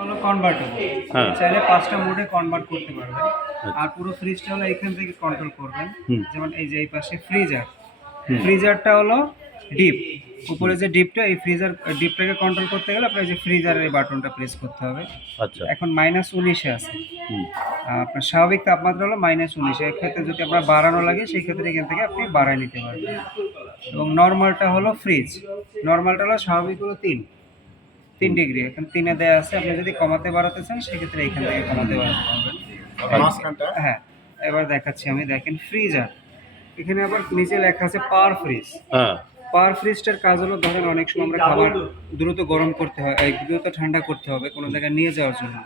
হলো কনভার্টেবল। হ্যাঁ। চাইলে ৫ টা মোডে কনভার্ট করতে পারবেন। আচ্ছা। আর পুরো ফ্রিজটা হলো এখান থেকে কন্ট্রোল করবেন। হুম। যেমন এই যে এই পাশে ফ্রিজার। হুম। ফ্রিজারটা হলো ডিপ। উপরে হুম। যে ডিপটা, এই ফ্রিজার ডিপটাকে কন্ট্রোল করতে গেলে আপনার এই যে ফ্রিজারের এই বাটনটা প্রেস করতে হবে। আচ্ছা। এখন -19 এ আছে। হুম। আপনার স্বাভাবিক তাপমাত্রা হলো -19। এক্ষেত্রে যদি আপনার বাড়ানো লাগে সেই ক্ষেত্রে এখান থেকে আপনি বাড়ায় নিতে পারবেন। এবং নরমালটা হলো ফ্রিজ। নরমালটা হলো স্বাভাবিক হলো ৩ ডিগ্রি। এখন ৩ এ দেয়া আছে। আপনি যদি কমাতে বাড়াতে চান সেক্ষেত্রে এখান থেকে কমাতে বাড়াতে পারবেন। হ্যাঁ, এবার দেখাচ্ছি আমি। দেখেন ফ্রিজার। এখানে আবার নিচে লেখা আছে পাওয়ার ফ্রিজ। হ্যাঁ। পাওয়ার ফ্রিজটার কাজ হলো ধরেন অনেক সময় আমরা খাবার দ্রুত গরম করতে হয়, দ্রুত ঠান্ডা করতে হবে কোনো জায়গায় নিয়ে যাওয়ার জন্য।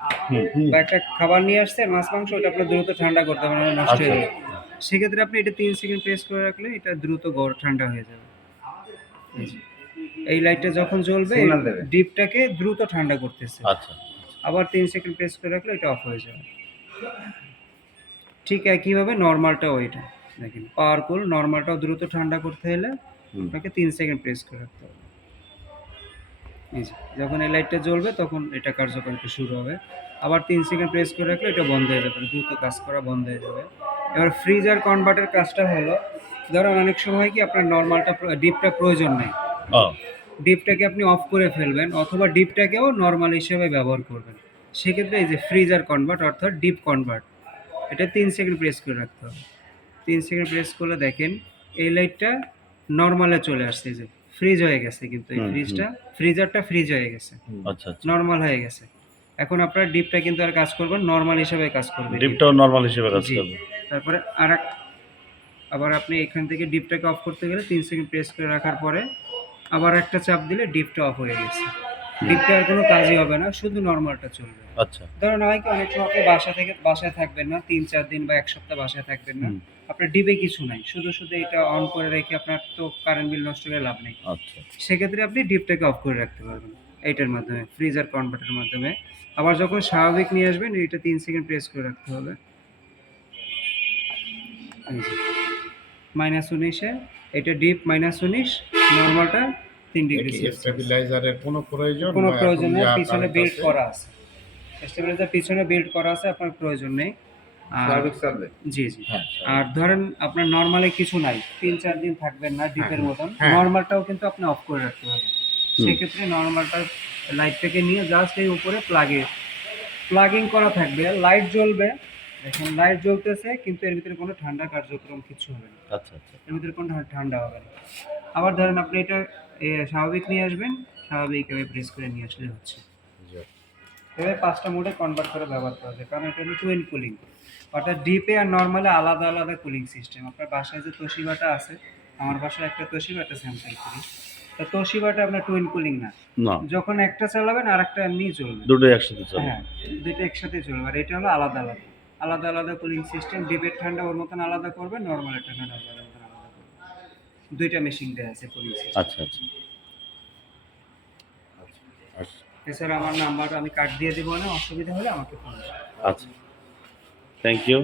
বা একটা খাবার নিয়ে আসছে মাছ মাংস, ওটা আপনার দ্রুত ঠান্ডা করতে হবে, নাহলে নষ্ট হয়ে যাবে। সেক্ষেত্রে আপনি এটা ৩ সেকেন্ড প্রেস করে রাখলে এটা দ্রুত ঠান্ডা হয়ে যাবে। এই যে এই লাইটটা যখন জ্বলবে ডিপটাকে দ্রুত ঠান্ডা করতেছে। আচ্ছা। আবার ৩ সেকেন্ড প্রেস করে রাখলে এটা অফ হয়ে যাবে। ঠিক একইভাবে নরমালটাও এটা দেখেন পাওয়ারফুল। নরমালটাও দ্রুত ঠান্ডা করতে হলে আপনাকে ৩ সেকেন্ড প্রেস করে রাখতে হবে। এই যে যখন এই লাইটটা জ্বলবে তখন এটা কার্যকারিতা শুরু হবে। আবার ৩ সেকেন্ড প্রেস করে রাখলে এটা বন্ধ হয়ে যাবে, দ্রুত কাজ করা বন্ধ হয়ে যাবে। এবার ফ্রিজার কনভার্টের কাজটা হলো, ধরুন অনেক সময় কি আপনার নরমালটা ডিপটা প্রয়োজন নেই, ডিপটাকে আপনি অফ করে ফেলবেন অথবা ডিপটাকেও নরমাল হিসেবে ব্যবহার করবেন। সেক্ষেত্রে এই যে ফ্রিজার কনভার্ট অর্থাৎ ডিপ কনভার্ট, এটা ৩ সেকেন্ড প্রেস করে রাখতে হবে। ৩ সেকেন্ড প্রেস করলে দেখেন এই লাইটটা নরমালে চলে আসছে, যে ফ্রিজ হয়ে গেছে, কিন্তু এই ফ্রিজারটা ফ্রিজ হয়ে গেছে, আচ্ছা। নরমাল হয়ে গেছে। এখন আপনার ডিপটা কিন্তু আর কাজ করবেন নরমাল হিসেবে কাজ করবে, ডিপটাও নরমাল হিসেবে কাজ করবে। তারপরে আবার আপনি এখান থেকে ডিপটাকে অফ করতে গেলে ৩ সেকেন্ড প্রেস করে রাখার পরে আবার একটা চাপ দিলে ডিপটা অফ হয়ে গেছে। ডিপটা আর কোনো কাজই হবে না, শুধু নরমালটা চলবে। আচ্ছা। ধরুন হয় কি অনেক সময় আপনি বাসায় থাকবেন না, ৩-৪ দিন বা ১ সপ্তাহ বাসায় থাকবেন না, আপনার ডিপে কিছু নাই, শুধু এটা অন করে রেখে আপনার তো কারেন্ট বিল নষ্ট করে লাভ নেই। আচ্ছা। সেক্ষেত্রে আপনি ডিপটাকে অফ করে রাখতে পারবেন এইটার মাধ্যমে, ফ্রিজার কনভার্টারের মাধ্যমে। আবার যখন স্বাভাবিক নিয়ে আসবেন এটা ৩ সেকেন্ড প্রেস করে রাখতে হবে। এই যে -19 এ এটা ডিপ -19, নরমালটা ৩ ডিগ্রি সেলসিয়াস। স্টেবিলাইজারের কোনো প্রয়োজন নেই, পিছনে বিল্ড করা আছে। স্টেবিলাইজার পিছনে বিল্ড করা আছে, আপনার প্রয়োজন নেই। জি। আর ধরেন আপনার নরমালে কিছু নাই, ৩-৪ দিন থাকবেন না ডিপের মতন, নরমালটাও কিন্তু আপনি অফ করে রাখতে পারবেন। সেক্ষেত্রে নরমালটা লাইটটাকে নিয়ে জাস্ট এই উপরে প্লাগিং করা থাকবে, লাইট জ্বলবে। দেখেন লাইট জ্বলতেছে কিন্তু এর ভিতরে কোনো ঠান্ডা কার্যক্রম কিছু হবে না। আচ্ছা। এর ভিতরে কোনো ঠান্ডা হবে না। আবার ধরেন আপনি এটা স্বাভাবিক নিয়ে আসবেন, স্বাভাবিকভাবে প্রেস করে নিয়ে আসলে হচ্ছে। এভাবে ৫টা মোডে কনভার্ট করে ব্যবহার করা যায়, কারণ এটা হলো টুইন কুলিং, অর্থাৎ ডিপে আর নরমালে আলাদা আলাদা কুলিং সিস্টেম। আপনার বাসায় যে তোশিবাটা আছে, আমার বাসায় একটা তোশিবা, একটা স্যামসাং ফ্রিজ। তো তোশিবাটা আপনার টুইন কুলিং না, যখন একটা চালাবেন আর একটা এমনি চলবে, দুটোই একসাথে চলবে। হ্যাঁ, দুটো একসাথে চলবে। আর এটা হলো আলাদা আলাদা কুলিং সিস্টেম। ডিপের ঠান্ডা ওর মতন আলাদা করবে, নরমালের ঠান্ডা আলাদা করবে। দুইটা মেশিন দেওয়া আছে কুলিং সিস্টেম। আচ্ছা। এছাড়া আমার নাম্বার আমি কার্ড দিয়ে দেবো, না অসুবিধা হলে আমাকে ফোন করবেন। আচ্ছা, থ্যাংক ইউ।